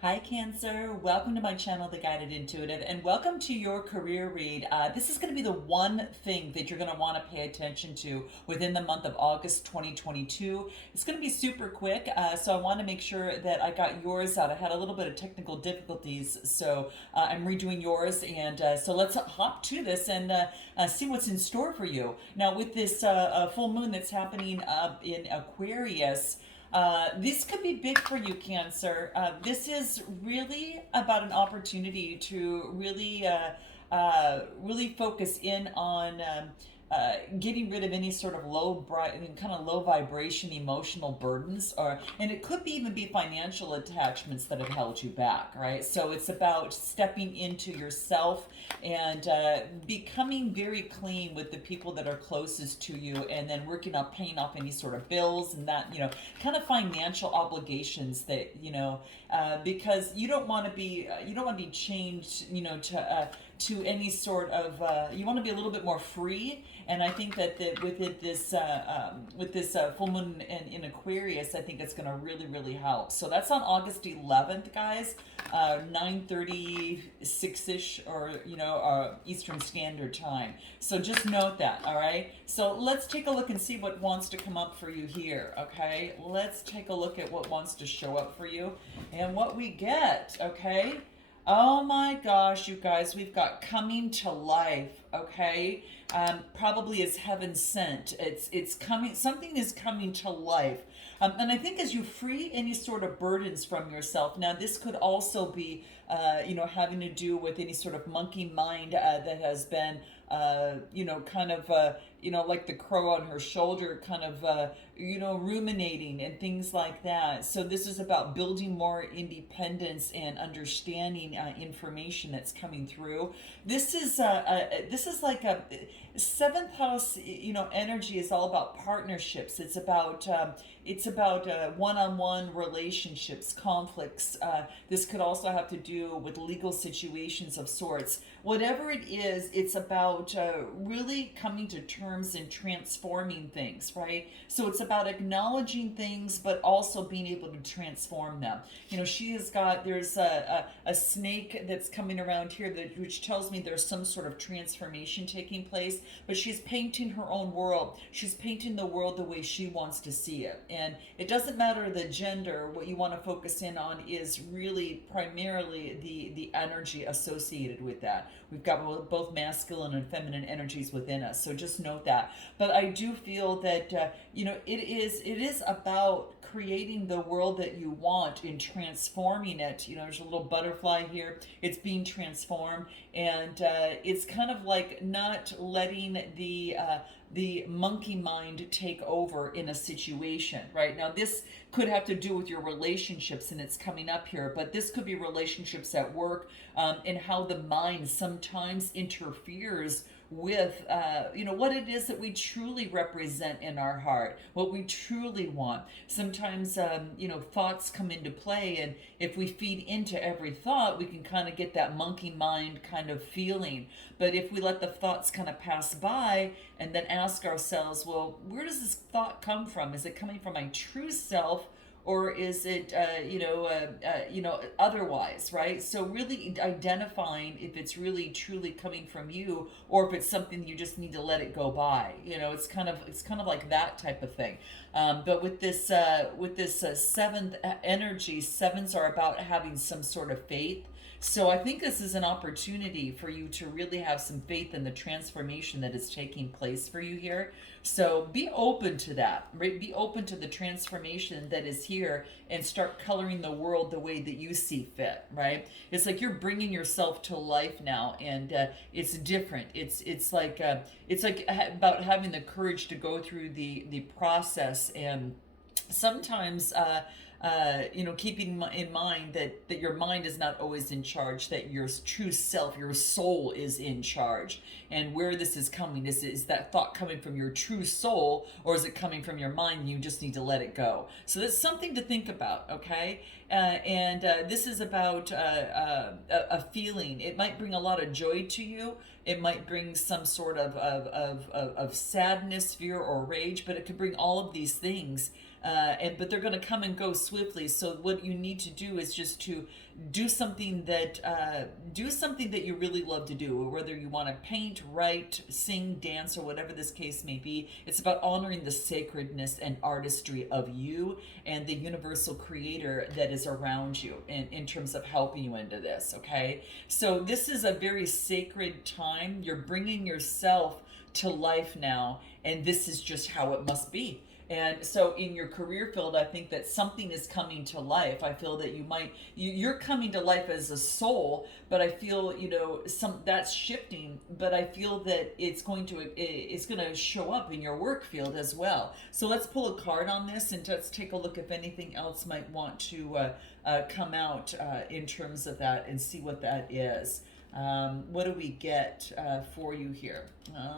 Hi Cancer, welcome to my channel, The Guided Intuitive, and welcome to your career read. This is going to be the one thing that you're going to want to pay attention to within the month of August 2022. It's going to be super quick, so I want to make sure that I got yours out. I had a little bit of technical difficulties, so I'm redoing yours, and so let's hop to this and see what's in store for you. Now, with this full moon that's happening in Aquarius, this could be big for you, Cancer. This is really about an opportunity to really focus in on getting rid of any sort of kind of low vibration emotional burdens, and it could even be financial attachments that have held you back, right? So it's about stepping into yourself and becoming very clean with the people that are closest to you, and then working on paying off any sort of bills and that, kind of financial obligations that, because you don't want to be changed, to any sort of you want to be a little bit more free. And I think that with this full moon in Aquarius, I think it's going to really help. So that's on August 11th, guys, 9:36ish, or Eastern Standard Time. So just note that. All right, so let's take a look and see what wants to come up for you here. Okay, let's take a look at what wants to show up for you and what we get. Okay. Oh my gosh, you guys, we've got coming to life, okay? Probably as heaven sent. It's coming, something is coming to life. And I think as you free any sort of burdens from yourself, now this could also be, having to do with any sort of monkey mind that has been, kind of, like the crow on her shoulder, kind of, ruminating and things like that. So this is about building more independence and understanding information that's coming through. This is like a seventh house. Energy is all about partnerships. It's about one-on-one relationships, conflicts. This could also have to do with legal situations of sorts. Whatever it is, it's about really coming to terms and transforming things, right? So it's about acknowledging things, but also being able to transform them. There's a snake that's coming around here, which tells me there's some sort of transformation taking place, but she's painting her own world. She's painting the world the way she wants to see it. And it doesn't matter the gender. What you want to focus in on is really primarily the energy associated with that. We've got both masculine and feminine energies within us, so just note that. But I do feel that it is about creating the world that you want and transforming it. There's a little butterfly here. It's being transformed, and it's kind of like not letting the monkey mind take over in a situation. Right now, this could have to do with your relationships, and it's coming up here, but this could be relationships at work, and how the mind sometimes interferes with what it is that we truly represent in our heart, what we truly want. Sometimes thoughts come into play, and if we feed into every thought, we can kind of get that monkey mind kind of feeling. But if we let the thoughts kind of pass by and then ask ourselves, well, where does this thought come from? Is it coming from my true self, or is it otherwise, right? So really identifying if it's really truly coming from you, or if it's something you just need to let it go by. It's kind of like that type of thing. But with this seventh energy, sevens are about having some sort of faith. So I think this is an opportunity for you to really have some faith in the transformation that is taking place for you here. So be open to that, right? Be open to the transformation that is here, and start coloring the world the way that you see fit, right? It's like you're bringing yourself to life now, and it's different. It's like about having the courage to go through the process. And sometimes keeping in mind that your mind is not always in charge, that your true self, your soul, is in charge. And where this is coming, is that thought coming from your true soul, or is it coming from your mind and you just need to let it go? So that's something to think about, okay? And this is about a feeling. It might bring a lot of joy to you. It might bring some sort of sadness, fear, or rage, but it could bring all of these things. But they're going to come and go swiftly. So what you need to do is just to do something that you really love to do, whether you want to paint, write, sing, dance, or whatever this case may be. It's about honoring the sacredness and artistry of you and the universal creator that is around you in terms of helping you into this. Okay, so this is a very sacred time. You're bringing yourself to life now, and this is just how it must be. And so in your career field, I think that something is coming to life. I feel that you're coming to life as a soul, but I feel, some that's shifting, but I feel that it's going to show up in your work field as well. So let's pull a card on this and let's take a look if anything else might want to come out in terms of that and see what that is. What do we get for you here?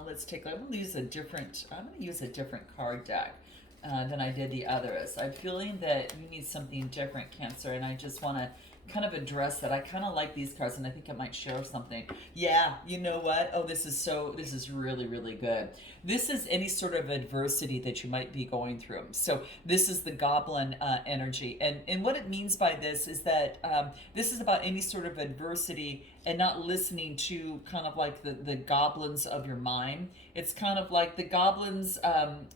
Let's take. I'm going to use a different card deck than I did the others. I'm feeling that you need something different, Cancer, and I just want to kind of address that. I kind of like these cards, and I think it might show something. Yeah, you know what? Oh, this is really, really good. This is any sort of adversity that you might be going through. So this is the goblin energy. And what it means by this is that this is about any sort of adversity and not listening to kind of like the goblins of your mind. It's kind of like the goblins,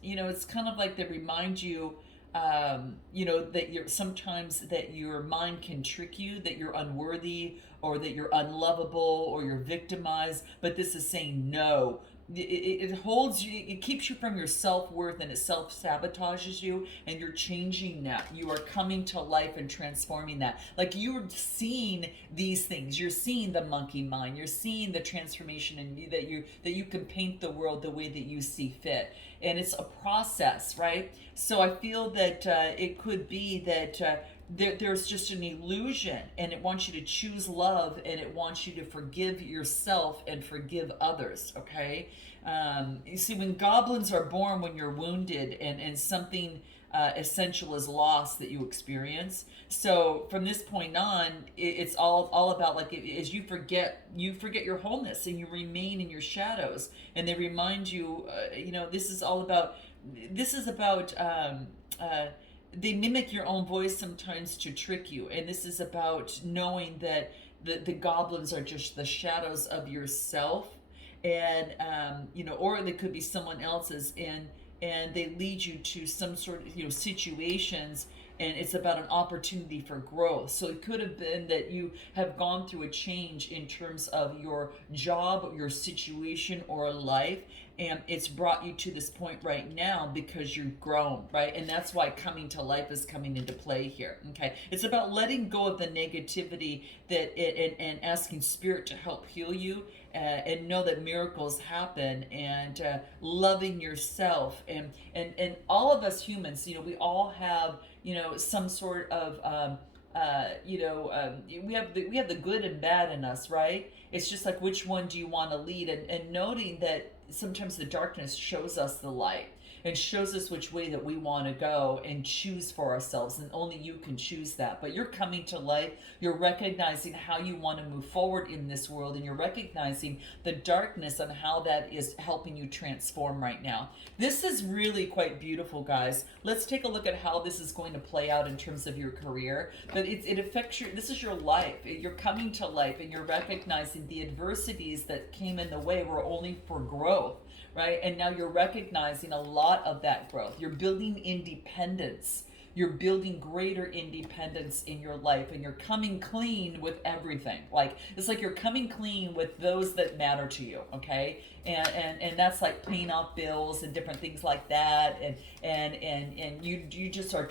it's kind of like they remind you, that you're sometimes that your mind can trick you, that you're unworthy or that you're unlovable or you're victimized. But this is saying no. It holds you, it keeps you from your self-worth, and it self-sabotages you, and you're changing that. You are coming to life and transforming that. Like you're seeing these things. You're seeing the monkey mind. You're seeing the transformation in you, that you can paint the world the way that you see fit. And it's a process, right? So I feel that it could be that there's just an illusion, and it wants you to choose love, and it wants you to forgive yourself and forgive others. Okay, you see, when goblins are born when you're wounded and something essential is lost that you experience. So from this point on, it's all about, like, as you forget your wholeness and you remain in your shadows, and they remind you, this is about they mimic your own voice sometimes to trick you. And this is about knowing that the goblins are just the shadows of yourself. And, or they could be someone else's, and they lead you to some sort of, situations, and it's about an opportunity for growth. So it could have been that you have gone through a change in terms of your job, your situation, or life, and it's brought you to this point right now because you've grown, right? And that's why coming to life is coming into play here. Okay, it's about letting go of the negativity and asking spirit to help heal you, and know that miracles happen, and loving yourself, and all of us humans, we all have some sort of we have the good and bad in us, right? It's just like, which one do you want to lead, and noting that sometimes the darkness shows us the light and shows us which way that we want to go and choose for ourselves, and only you can choose that. But you're coming to life, you're recognizing how you want to move forward in this world, and you're recognizing the darkness and how that is helping you transform right now. This is really quite beautiful, guys. Let's take a look at how this is going to play out in terms of your career. But it affects this is your life. You're coming to life, and you're recognizing the adversities that came in the way were only for growth, right? And now you're recognizing a lot of that growth. You're building independence. You're building greater independence in your life, and you're coming clean with everything. Like, it's like you're coming clean with those that matter to you, okay? And that's like paying off bills and different things like that. And you just are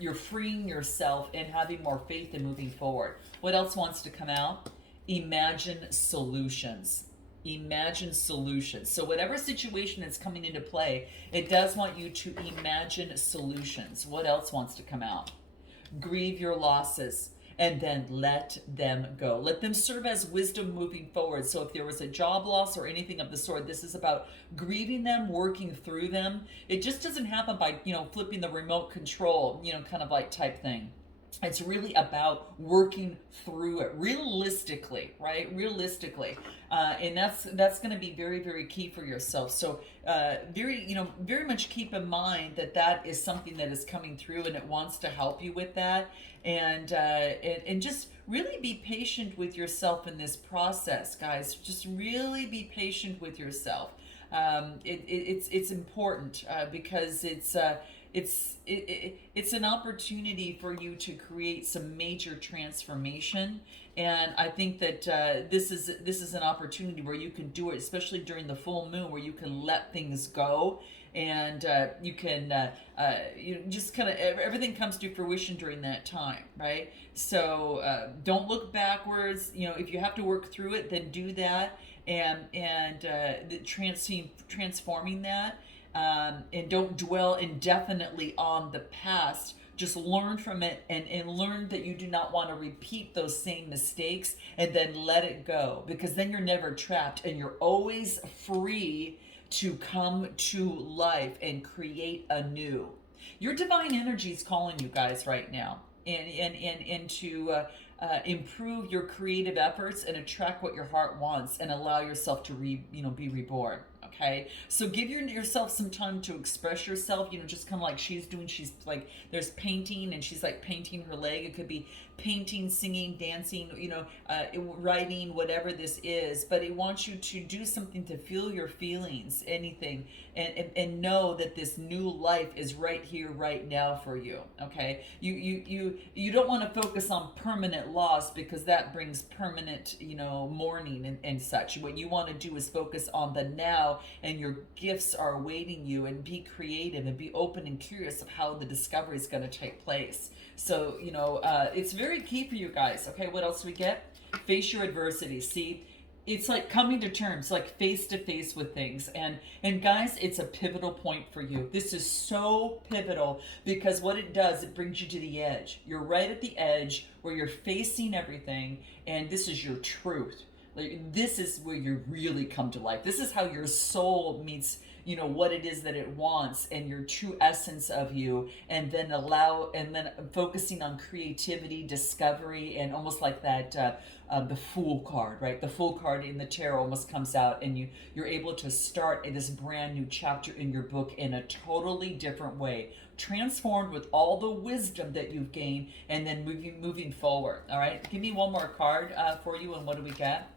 you're freeing yourself and having more faith in moving forward. What else wants to come out? Imagine solutions. Imagine solutions. So whatever situation that's coming into play, it does want you to imagine solutions. What else wants to come out? Grieve your losses, and then let them go. Let them serve as wisdom moving forward. So if there was a job loss or anything of the sort, this is about grieving them, working through them. It just doesn't happen by, flipping the remote control, kind of like type thing. It's really about working through it realistically, right? Realistically, and that's going to be very, very key for yourself. So, very much keep in mind that that is something that is coming through, and it wants to help you with that, and just really be patient with yourself in this process, guys. Just really be patient with yourself. It's important because it's an opportunity for you to create some major transformation, and I think that this is an opportunity where you can do it, especially during the full moon, where you can let things go, and you can just kind of everything comes to fruition during that time, right? So don't look backwards. If you have to work through it, then do that, and transforming that, and don't dwell indefinitely on the past. Just learn from it, and learn that you do not want to repeat those same mistakes, and then let it go, because then you're never trapped and you're always free to come to life and create anew. Your divine energy is calling you guys right now, and to improve your creative efforts and attract what your heart wants, and allow yourself to be reborn. Okay, so give yourself some time to express yourself. Just kind of like she's doing. She's like, there's painting, and she's like painting her leg. It could be painting, singing, dancing, writing, whatever this is. But it wants you to do something to feel your feelings, anything, and know that this new life is right here, right now for you. Okay, you don't want to focus on permanent loss, because that brings permanent, mourning and such. What you want to do is focus on the now, and your gifts are awaiting you, and be creative and be open and curious of how the discovery is going to take place. So, it's very key for you guys. Okay, what else do we get? Face your adversity. See, it's like coming to terms, like face to face with things. And guys, it's a pivotal point for you. This is so pivotal, because what it does, it brings you to the edge. You're right at the edge where you're facing everything, and this is your truth. Like, this is where you really come to life. This is how your soul meets, what it is that it wants, and your true essence of you, and then focusing on creativity, discovery, and almost like that, the Fool card, right? The Fool card in the tarot almost comes out, and you're able to start this brand new chapter in your book in a totally different way, transformed with all the wisdom that you've gained, and then moving forward. All right, give me one more card for you, and what do we get?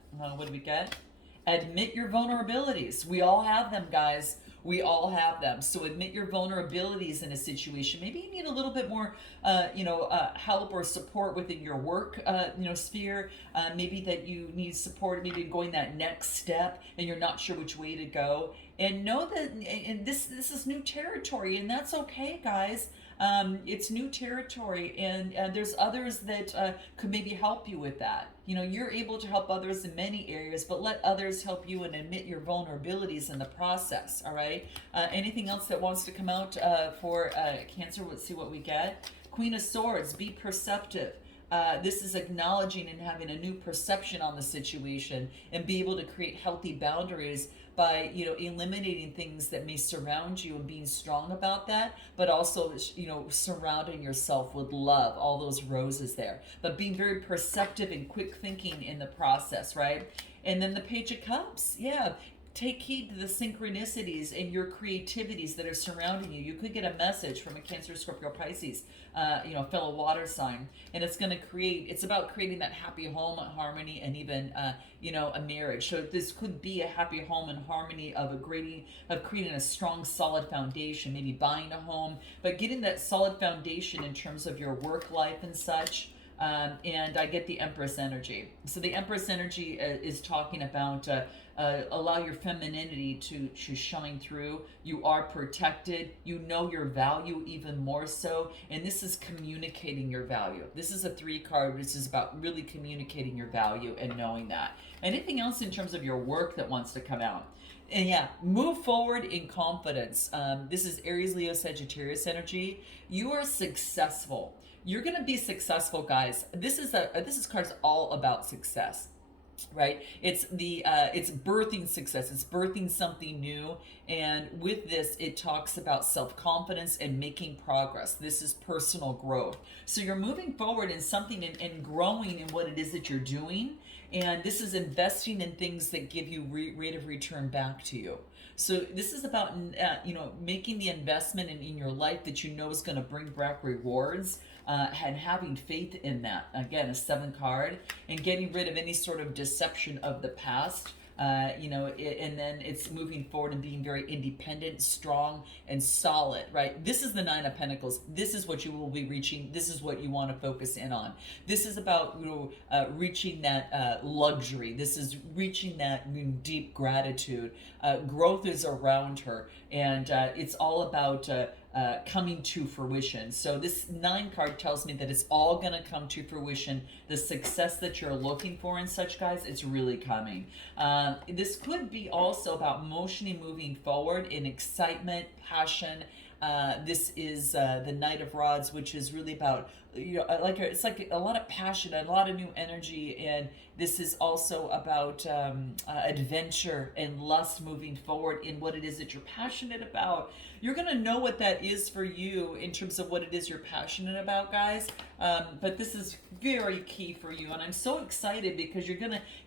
Admit your vulnerabilities. We all have them, guys. We all have them. So admit your vulnerabilities in a situation. Maybe you need a little bit more, help or support within your work, sphere. Maybe that you need support, maybe going that next step, and you're not sure which way to go. And know that, and this is new territory, and that's okay, guys. It's new territory, and there's others that could maybe help you with that. You're able to help others in many areas, but let others help you and admit your vulnerabilities in the process. All right. Anything else that wants to come out for Cancer? Let's see what we get. Queen of Swords. Be perceptive. This is acknowledging and having a new perception on the situation, and be able to create healthy boundaries by eliminating things that may surround you, and being strong about that, but also surrounding yourself with love, all those roses there, but being very perceptive and quick thinking in the process, right? And then the Page of Cups. Yeah, take heed to the synchronicities and your creativities that are surrounding you. You could get a message from a Cancer, Scorpio, Pisces, fellow water sign, and it's about creating that happy home harmony, and even, a marriage. So this could be a happy home and harmony of creating a strong, solid foundation, maybe buying a home, but getting that solid foundation in terms of your work life and such. And I get the Empress energy. So the Empress energy is talking about allow your femininity to shine through. You are protected. You know your value even more so. And this is communicating your value. This is a 3 card. This is about really communicating your value and knowing that. Anything else in terms of your work that wants to come out? And yeah, move forward in confidence. This is Aries, Leo, Sagittarius energy. You are successful. You're going to be successful, guys. This is cards all about success. right? It's birthing success, it's birthing something new. And with this, it talks about self-confidence and making progress. This is personal growth, so you're moving forward in something, and growing in what it is that you're doing. And this is investing in things that give you rate of return back to you. So this is about making the investment in your life that you know is going to bring back rewards, and having faith in that. Again, a seven card, and getting rid of any sort of deception of the past. And then it's moving forward and being very independent, strong, and solid, right? This is the Nine of Pentacles. This is what you will be reaching. This is what you want to focus in on. This is about reaching that luxury. This is reaching that deep gratitude. Growth is around her, and it's all about coming to fruition. So this nine card tells me that it's all going to come to fruition. The success that you're looking for and such, guys, it's really coming. This could be also about emotionally moving forward in excitement, passion. This is the Knight of Rods, which is really about, it's like a lot of passion and a lot of new energy. And this is also about adventure and lust moving forward in what it is that you're passionate about. You're going to know what that is for you in terms of what it is you're passionate about, guys. But this is very key for you. And I'm so excited because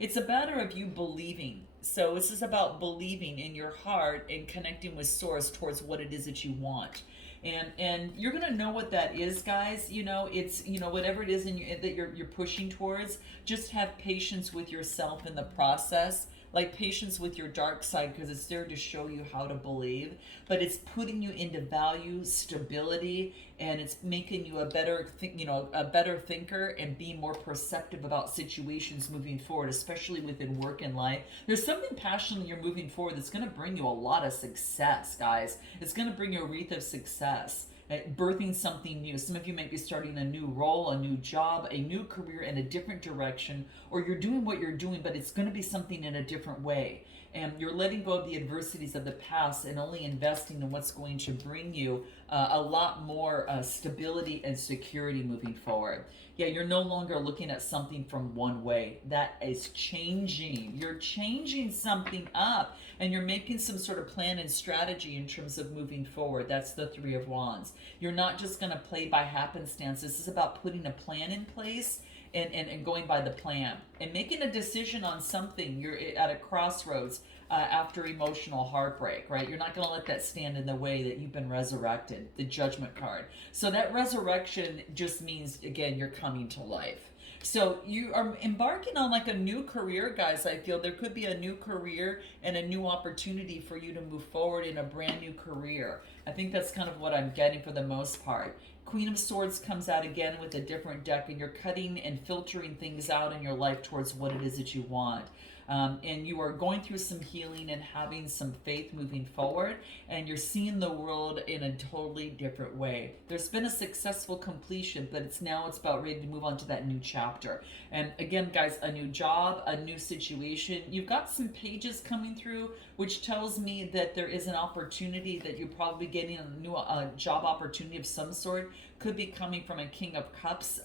it's a matter of you believing. So this is about believing in your heart and connecting with Source towards what it is that you want. And you're gonna know what that is, guys. It's whatever it is that you're pushing towards. Just have patience with yourself in the process, like patience with your dark side, because it's there to show you how to believe. But it's putting you into value, stability, and it's making you a better thinker, and being more perceptive about situations moving forward, especially within work and life. There's something passionate you're moving forward that's going to bring you a lot of success, guys. It's going to bring you a wreath of success. Birthing something new. Some of you might be starting a new role, a new job, a new career in a different direction, or you're doing what you're doing, but it's going to be something in a different way. And you're letting go of the adversities of the past and only investing in what's going to bring you a lot more stability and security moving forward. Yeah, you're no longer looking at something from one way. That is changing. You're changing something up, and you're making some sort of plan and strategy in terms of moving forward. That's the Three of Wands. You're not just going to play by happenstance. This is about putting a plan in place and going by the plan and making a decision on something. You're at a crossroads after emotional heartbreak, right? You're not going to let that stand in the way that you've been resurrected, the Judgment card. So that resurrection just means, again, you're coming to life. So you are embarking on like a new career, guys. I feel there could be a new career and a new opportunity for you to move forward in a brand new career. I think that's kind of what I'm getting for the most part. Queen of Swords comes out again with a different deck, and you're cutting and filtering things out in your life towards what it is that you want. And you are going through some healing and having some faith moving forward, and you're seeing the world in a totally different way. There's been a successful completion, but it's about ready to move on to that new chapter. And again, guys, a new job, a new situation. You've got some pages coming through, which tells me that there is an opportunity that you're probably getting a new job opportunity of some sort. Could be coming from a King of Cups,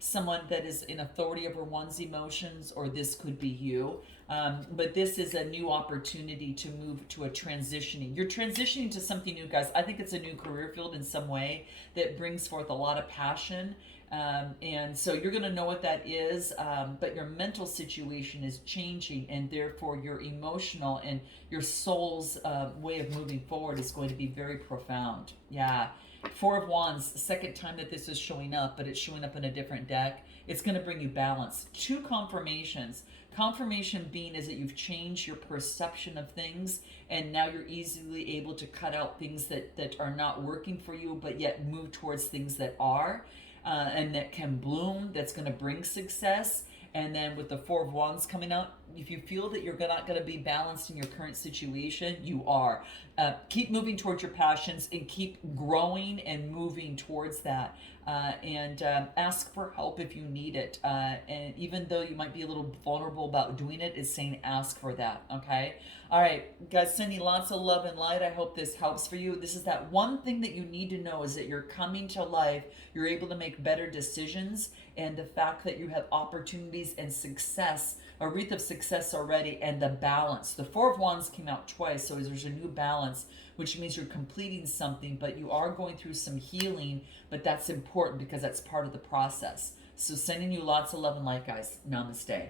someone that is in authority over one's emotions, or this could be you. But this is a new opportunity to move to a transitioning. You're transitioning to something new, guys. I think it's a new career field in some way that brings forth a lot of passion. And so you're going to know what that is, but your mental situation is changing, and therefore your emotional and your soul's way of moving forward is going to be very profound. Yeah. Four of Wands, second time that this is showing up, but it's showing up in a different deck. It's going to bring you balance. Two confirmations. Confirmation being is that you've changed your perception of things, and now you're easily able to cut out things that are not working for you, but yet move towards things that are, and that can bloom, that's going to bring success. And then with the Four of Wands coming out, if you feel that you're not going to be balanced in your current situation, you are. Keep moving towards your passions and keep growing and moving towards that. And ask for help if you need it. And even though you might be a little vulnerable about doing it, it's saying ask for that, okay? All right, guys, sending lots of love and light. I hope this helps for you. This is that one thing that you need to know, is that you're coming to life. You're able to make better decisions, and the fact that you have opportunities and success a wreath of success already, and the balance. The Four of Wands came out twice, so there's a new balance, which means you're completing something, but you are going through some healing, but that's important because that's part of the process. So sending you lots of love and light, guys. Namaste.